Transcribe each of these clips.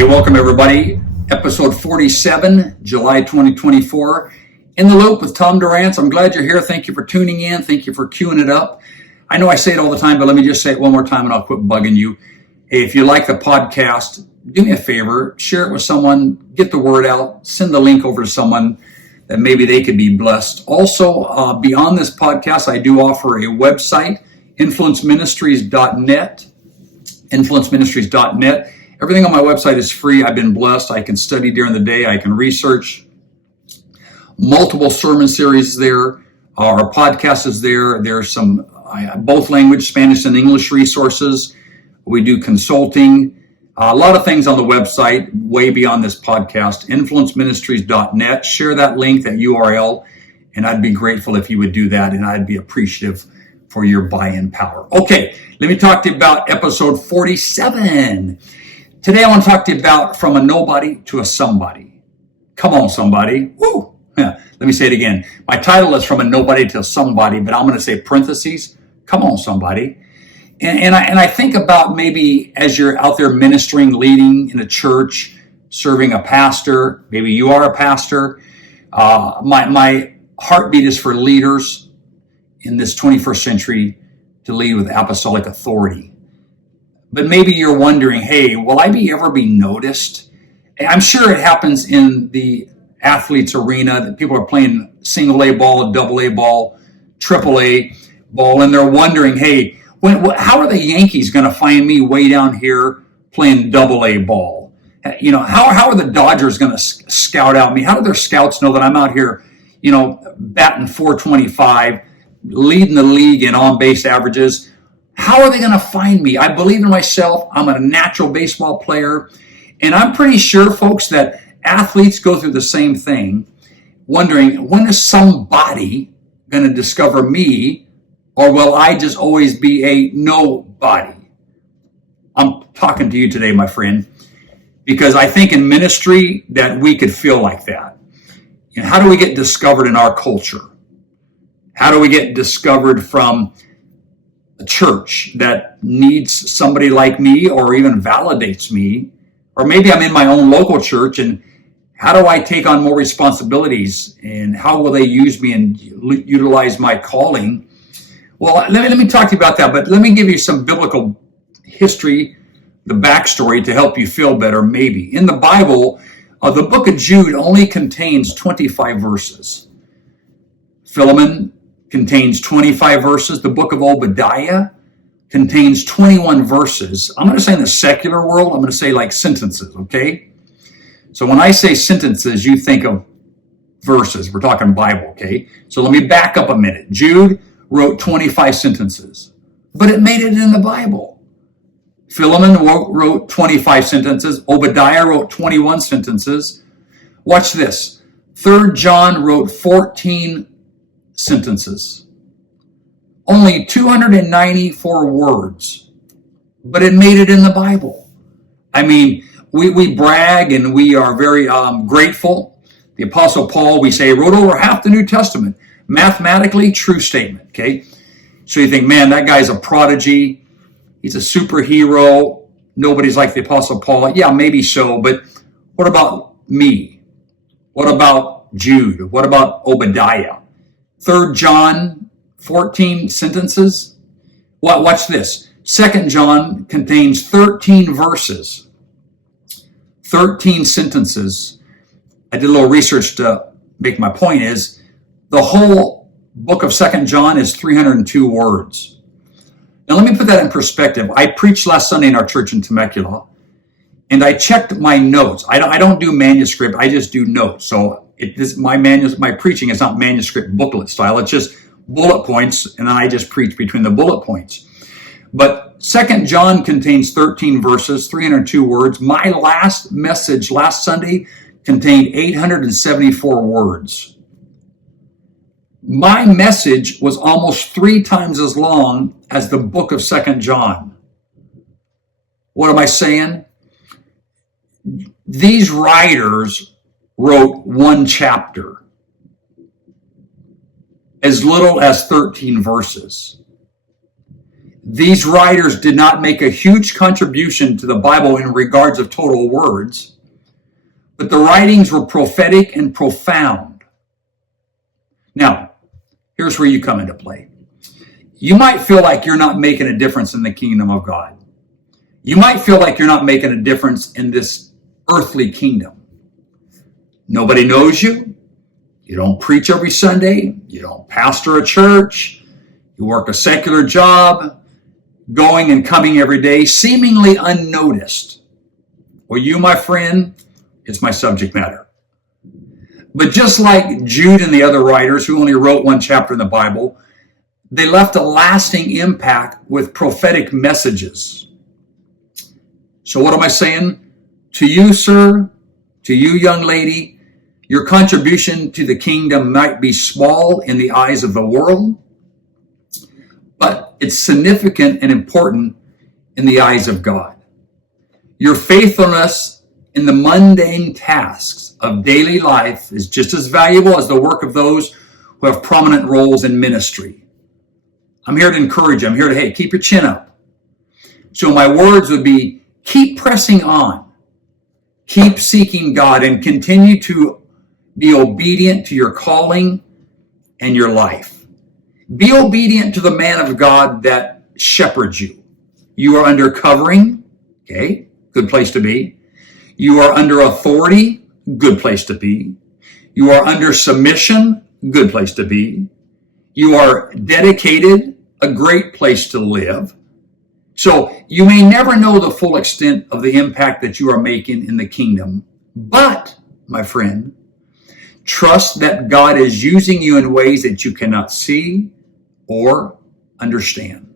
Hey, welcome everybody. Episode 47, July 2024. In the Loop with Tom Durrance. I'm glad you're here. Thank you for tuning in. Thank you for queuing it up. I know I say it all the time, but let me just say it one more time and I'll quit bugging you. Hey, if you like the podcast, do me a favor, share it with someone, get the word out, send the link over to someone that maybe they could be blessed. Also, beyond this podcast, I do offer a website, influenceministries.net, influenceministries.net. Everything on my website is free. I've been blessed. I can study during the day. I can research. Multiple sermon series there. Our podcast is there. There's some both language, Spanish and English resources. We do consulting. A lot of things on the website, way beyond this podcast, influenceministries.net. Share that link, that URL, and I'd be grateful if you would do that, and I'd be appreciative for your buy-in power. Okay, let me talk to you about episode 47. Today I want to talk to you about from a nobody to a somebody. Come on, somebody. Woo! Yeah. Let me say it again. My title is from a nobody to a somebody, but I'm going to say parentheses, come on, somebody. And I think about maybe as you're out there ministering, leading in a church, serving a pastor, maybe you are a pastor. My heartbeat is for leaders in this 21st century to lead with apostolic authority. But maybe you're wondering, hey, will I ever be noticed? I'm sure it happens in the athletes arena that people are playing single A ball, double A ball, triple A ball, and they're wondering, hey, how are the Yankees going to find me way down here playing double A ball? You know, how are the Dodgers going to scout out me? How do their scouts know that I'm out here, batting .425, leading the league in on-base averages? How are they going to find me? I believe in myself. I'm a natural baseball player. And I'm pretty sure, folks, that athletes go through the same thing, wondering, when is somebody going to discover me, or will I just always be a nobody? I'm talking to you today, my friend, because I think in ministry that we could feel like that. You know, how do we get discovered in our culture? How do we get discovered from a church that needs somebody like me or even validates me? Or maybe I'm in my own local church, and how do I take on more responsibilities, and how will they use me and utilize my calling? Well, let me talk to you about that, but let me give you some biblical history, the backstory, to help you feel better maybe. In the Bible, the book of Jude only contains 25 verses. Philemon contains 25 verses. The book of Obadiah contains 21 verses. I'm going to say in the secular world, I'm going to say like sentences, okay? So when I say sentences, you think of verses. We're talking Bible, okay? So let me back up a minute. Jude wrote 25 sentences, but it made it in the Bible. Philemon wrote 25 sentences. Obadiah wrote 21 sentences. Watch this. 3 John wrote 14 sentences. Only 294 words, but it made it in the Bible. I mean, we brag and we are very grateful. The Apostle Paul, we say, wrote over half the New Testament. Mathematically, true statement, okay? So you think, man, that guy's a prodigy. He's a superhero. Nobody's like the Apostle Paul. Yeah, maybe so, but what about me? What about Jude? What about Obadiah? 3 John, 14 sentences. Watch this. 2 John contains 13 verses, 13 sentences. I did a little research to make my point is the whole book of 2 John is 302 words. Now let me put that in perspective. I preached last Sunday in our church in Temecula, and I checked my notes. I don't do manuscript. I just do notes. So my preaching is not manuscript booklet style. It's just bullet points, and I just preach between the bullet points. But 2 John contains 13 verses, 302 words. My last message last Sunday contained 874 words. My message was almost 3 times as long as the book of 2 John. What am I saying? These writers wrote one chapter, as little as 13 verses. These writers did not make a huge contribution to the Bible in regards of total words, but the writings were prophetic and profound. Now, here's where you come into play. You might feel like you're not making a difference in the kingdom of God. You might feel like you're not making a difference in this earthly kingdom. Nobody knows you. You don't preach every Sunday. You don't pastor a church. You work a secular job, going and coming every day, seemingly unnoticed. Well, you, my friend, is my subject matter. But just like Jude and the other writers who only wrote one chapter in the Bible, they left a lasting impact with prophetic messages. So what am I saying? To you, sir, to you, young lady, your contribution to the kingdom might be small in the eyes of the world, but it's significant and important in the eyes of God. Your faithfulness in the mundane tasks of daily life is just as valuable as the work of those who have prominent roles in ministry. I'm here to encourage you. I'm here to, hey, keep your chin up. So my words would be, keep pressing on. Keep seeking God and continue to be obedient to your calling and your life. Be obedient to the man of God that shepherds you. You are under covering, okay, good place to be. You are under authority, good place to be. You are under submission, good place to be. You are dedicated, a great place to live. So you may never know the full extent of the impact that you are making in the kingdom, but, my friend, trust that God is using you in ways that you cannot see or understand.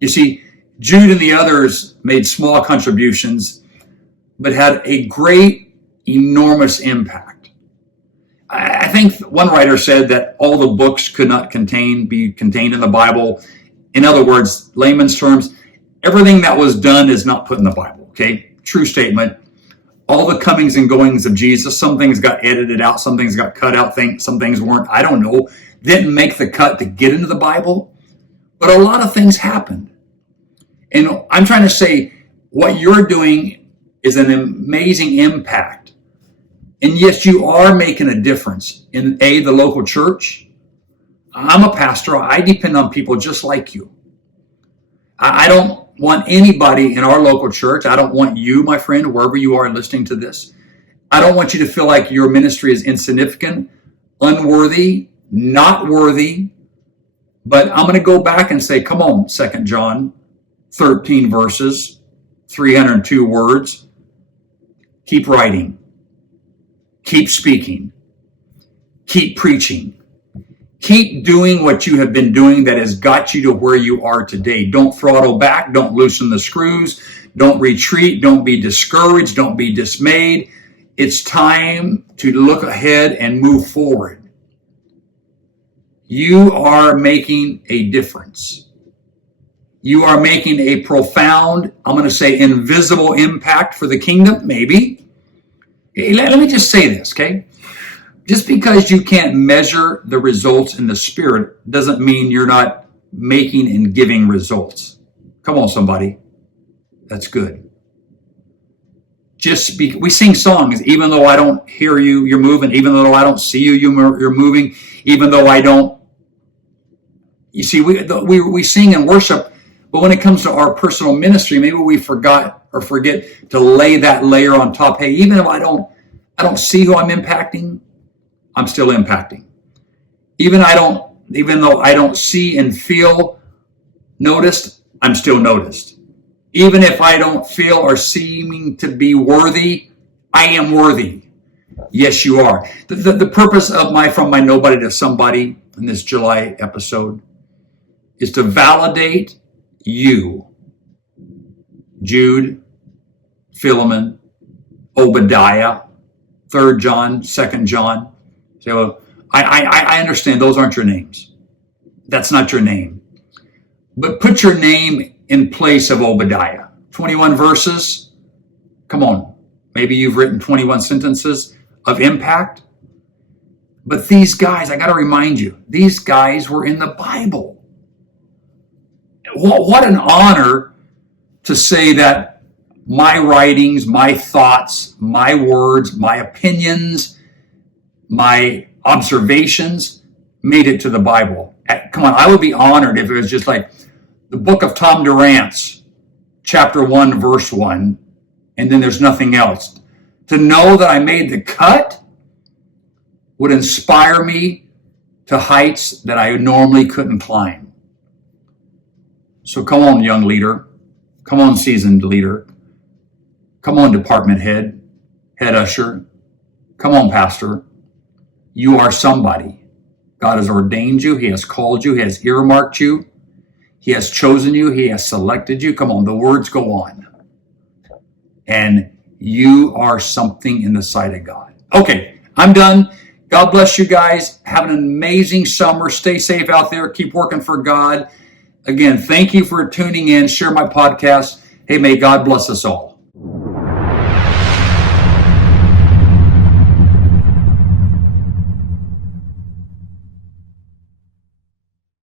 You see, Jude and the others made small contributions, but had a great, enormous impact. I think one writer said that all the books could not be contained in the Bible. In other words, layman's terms, everything that was done is not put in the Bible, okay? True statement. All the comings and goings of Jesus, some things got edited out, some things got cut out, some things weren't, I don't know, didn't make the cut to get into the Bible, but a lot of things happened. And I'm trying to say what you're doing is an amazing impact. And yes, you are making a difference in the local church. I'm a pastor. I depend on people just like you. I don't want anybody in our local church. I don't want you, my friend, wherever you are listening to this. I don't want you to feel like your ministry is insignificant, unworthy, not worthy. But I'm going to go back and say, come on, 2 John 13 verses, 302 words. Keep writing. Keep speaking. Keep preaching. Keep doing what you have been doing that has got you to where you are today. Don't throttle back. Don't loosen the screws. Don't retreat. Don't be discouraged. Don't be dismayed. It's time to look ahead and move forward. You are making a difference. You are making a profound, I'm going to say invisible impact for the kingdom, maybe. Let me just say this, okay? Just because you can't measure the results in the spirit doesn't mean you're not making and giving results. Come on, somebody. That's good. We sing songs, even though I don't hear you, you're moving. Even though I don't see you, you're moving. Even though I don't. You see, we sing and worship, but when it comes to our personal ministry, maybe we forget to lay that layer on top. Hey, even if I don't see who I'm impacting, I'm still impacting. Even though I don't see and feel noticed, I'm still noticed. Even if I don't feel or seeming to be worthy, I am worthy. Yes, you are. The purpose of From My Nobody to Somebody in this July episode is to validate you, Jude, Philemon, Obadiah, 3 John, 2 John. Say, well, I understand those aren't your names. That's not your name. But put your name in place of Obadiah. 21 verses. Come on. Maybe you've written 21 sentences of impact. But these guys, I got to remind you, these guys were in the Bible. what an honor to say that my writings, my thoughts, my words, my opinions, my observations made it to the Bible. Come on, I would be honored if it was just like the book of Tom Durant's, chapter 1, verse 1, and then there's nothing else. To know that I made the cut would inspire me to heights that I normally couldn't climb. So come on, young leader. Come on, seasoned leader. Come on, department head, head usher. Come on, pastor. You are somebody. God has ordained you. He has called you. He has earmarked you. He has chosen you. He has selected you. Come on, the words go on. And you are something in the sight of God. Okay, I'm done. God bless you guys. Have an amazing summer. Stay safe out there. Keep working for God. Again, thank you for tuning in. Share my podcast. Hey, may God bless us all.